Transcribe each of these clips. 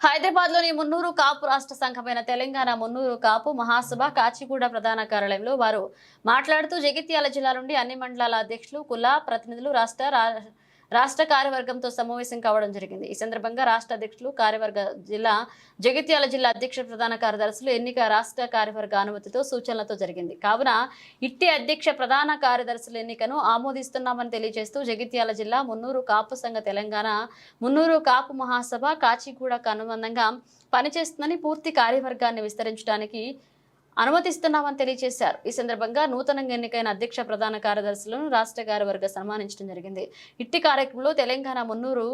హైదరాబాద్లోని మున్నూరు కాపు రాష్ట్ర సంఘమైన తెలంగాణ మున్నూరు కాపు మహాసభ కాచిగూడ ప్రధాన కార్యాలయంలో వారు మాట్లాడుతూ జగిత్యాల జిల్లా నుండి అన్ని మండలాల అధ్యక్షులు కుల ప్రతినిధులు రాష్ట్ర రాష్ట్ర కార్యవర్గంతో సమావేశం కావడం జరిగింది. ఈ సందర్భంగా రాష్ట్ర అధ్యక్షులు కార్యవర్గ జిల్లా జగిత్యాల జిల్లా అధ్యక్ష ప్రధాన కార్యదర్శులు ఎన్నిక రాష్ట్ర కార్యవర్గ అనుమతితో సూచనలతో జరిగింది. కావున ఇట్టి అధ్యక్ష ప్రధాన కార్యదర్శుల ఎన్నికను ఆమోదిస్తున్నామని తెలియజేస్తూ జగిత్యాల జిల్లా మున్నూరు కాపు సంఘ తెలంగాణ మున్నూరు కాపు మహాసభ కాచిగూడకు అనుబంధంగా పనిచేస్తుందని పూర్తి కార్యవర్గాన్ని విస్తరించడానికి అనుమతిస్తున్నామని తెలియజేశారు. ఈ సందర్భంగా నూతనంగా ఎన్నికైన అధ్యక్ష ప్రధాన కార్యదర్శులను రాష్ట్ర కార్యవర్గ సన్మానించడం జరిగింది. ఇట్టి కార్యక్రమంలో తెలంగాణ మున్నూరు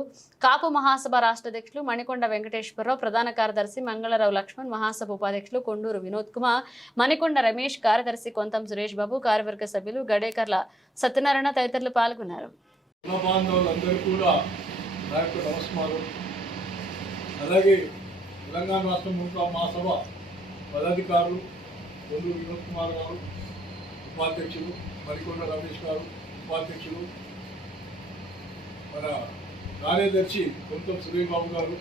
కాపు మహాసభ రాష్ట్ర అధ్యక్షులు మణికొండ వెంకటేశ్వరరావు ప్రధాన కార్యదర్శి మంగళరావు లక్ష్మణ్ మహాసభ ఉపాధ్యక్షులు కొండూరు వినోద్ కుమార్ మణికొండ రమేష్ కార్యదర్శి కొంతం సురేష్ బాబు కార్యవర్గ సభ్యులు గడేకర్ల సత్యనారాయణ తదితరులు పాల్గొన్నారు. అలాగే తెలంగాణ రాష్ట్ర ముఖ్య మహాసభ పదాధికారులు కొండూరు వినోద్ కుమార్ గారు ఉపాధ్యక్షులు మరికొండ రమేష్ గారు ఉపాధ్యక్షులు మన కార్యదర్శి కొంతం సురేష్ బాబు గారు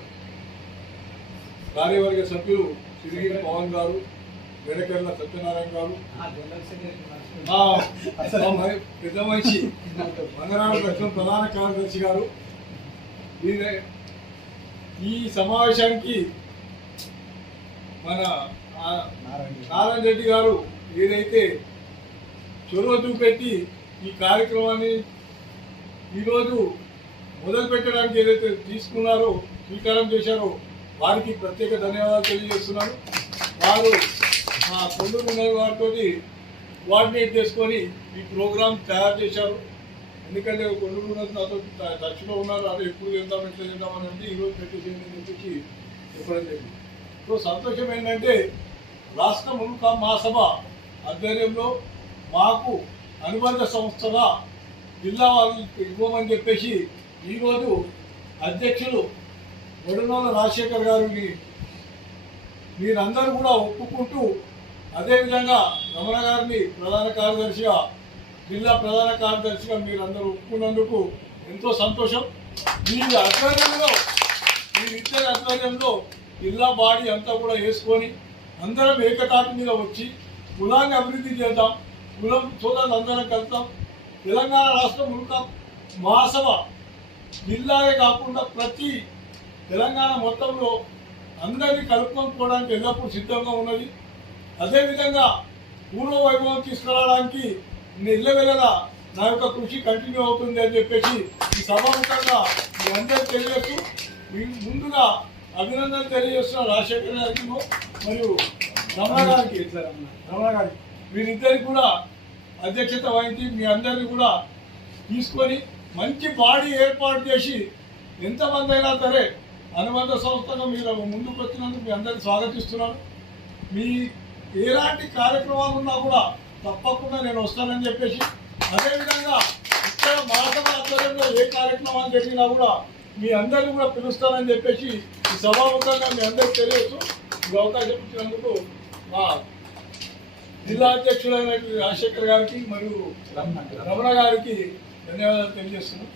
కార్యవర్గ సభ్యులు సిరిగిరి పవన్ గారు వెనకర్ల సత్యనారాయణ గారు. పెద్ద మనిషి మంగళవారం లక్ష్మణ ప్రధాన కార్యదర్శి గారు. ఈ సమావేశానికి మన నారాయణ రెడ్డి గారు ఏదైతే చొరవ చూపెట్టి ఈ కార్యక్రమాన్ని ఈరోజు మొదలు పెట్టడానికి ఏదైతే తీసుకున్నారో స్వీకారం చేశారో వారికి ప్రత్యేక ధన్యవాదాలు తెలియజేస్తున్నాను. వారు మా కొండూరు వారితో కోఆర్డినేట్ చేసుకొని ఈ ప్రోగ్రాం తయారు చేశారు. ఎందుకంటే కొండూరు నాతో టచ్లో ఉన్నారు. అదే ఎప్పుడు చేద్దాం ఎట్లా చేద్దాం అని అంటే ఈరోజు పెట్టేసేయండి అని చెప్పేసి చెప్పడం జరిగింది. సో సంతోషం ఏంటంటే రాష్ట్ర మునుక మహాసభ ఆధ్వర్యంలో మాకు అనుబంధ సంస్థగా జిల్లా వాళ్ళకి ఇవ్వమని చెప్పేసి ఈరోజు అధ్యక్షులు వడునోల రాజశేఖర్ గారిని మీరందరూ కూడా ఒప్పుకుంటూ అదేవిధంగా రమణ గారిని ప్రధాన కార్యదర్శిగా జిల్లా ప్రధాన కార్యదర్శిగా మీరందరూ ఒప్పుకున్నందుకు ఎంతో సంతోషం. మీ ఆధ్వర్యంలో మీరిద్దరి ఆధ్వర్యంలో జిల్లా బాడీ అంతా కూడా వేసుకొని అందరం ఏకతాటి మీద వచ్చి కులాన్ని అభివృద్ధి చేద్దాం కులం సోదరులు అందరం కలుద్దాం తెలంగాణ రాష్ట్రం ఉంటాం మహాసభ జిల్లాయే కాకుండా ప్రతి తెలంగాణ మొత్తంలో అందరినీ కలుపుకోవడానికి ఎల్లప్పుడూ సిద్ధంగా ఉన్నది. అదేవిధంగా పూర్వ వైభవం తీసుకురావడానికి నిల్లవెల్లగా నా యొక్క కృషి కంటిన్యూ అవుతుంది అని చెప్పేసి ఈ సభాముఖంగా మీ అందరికీ తెలియచ్చు ముందుగా అభినందనలు తెలియజేస్తున్న రాజశేఖర్ గారికి మరియు రమణ గారికి రమణ గారికి. వీరిద్దరికి కూడా అధ్యక్షత వహించి మీ అందరినీ కూడా తీసుకొని మంచి బాడీ ఏర్పాటు చేసి ఎంతమంది అయినా సరే అనుబంధ సంస్థగా మీరు ముందుకు వచ్చినందుకు మీ అందరిని స్వాగతిస్తున్నాను. మీ ఎలాంటి కార్యక్రమాలు ఉన్నా కూడా తప్పకుండా నేను వస్తానని చెప్పేసి అదేవిధంగా ఇక్కడ మాసభ ఆధ్వర్యంలో ఏ కార్యక్రమాలు జరిగినా కూడా మీ అందరిని కూడా పిలుస్తానని చెప్పేసి ఈ సభాముఖంగా మీ అందరికీ తెలియచ్చు ఈ అవకాశం ఇచ్చినందుకు మా జిల్లా అధ్యక్షులైన రాజశేఖర్ గారికి మరియు రమణ గారికి ధన్యవాదాలు తెలియజేస్తున్నాం.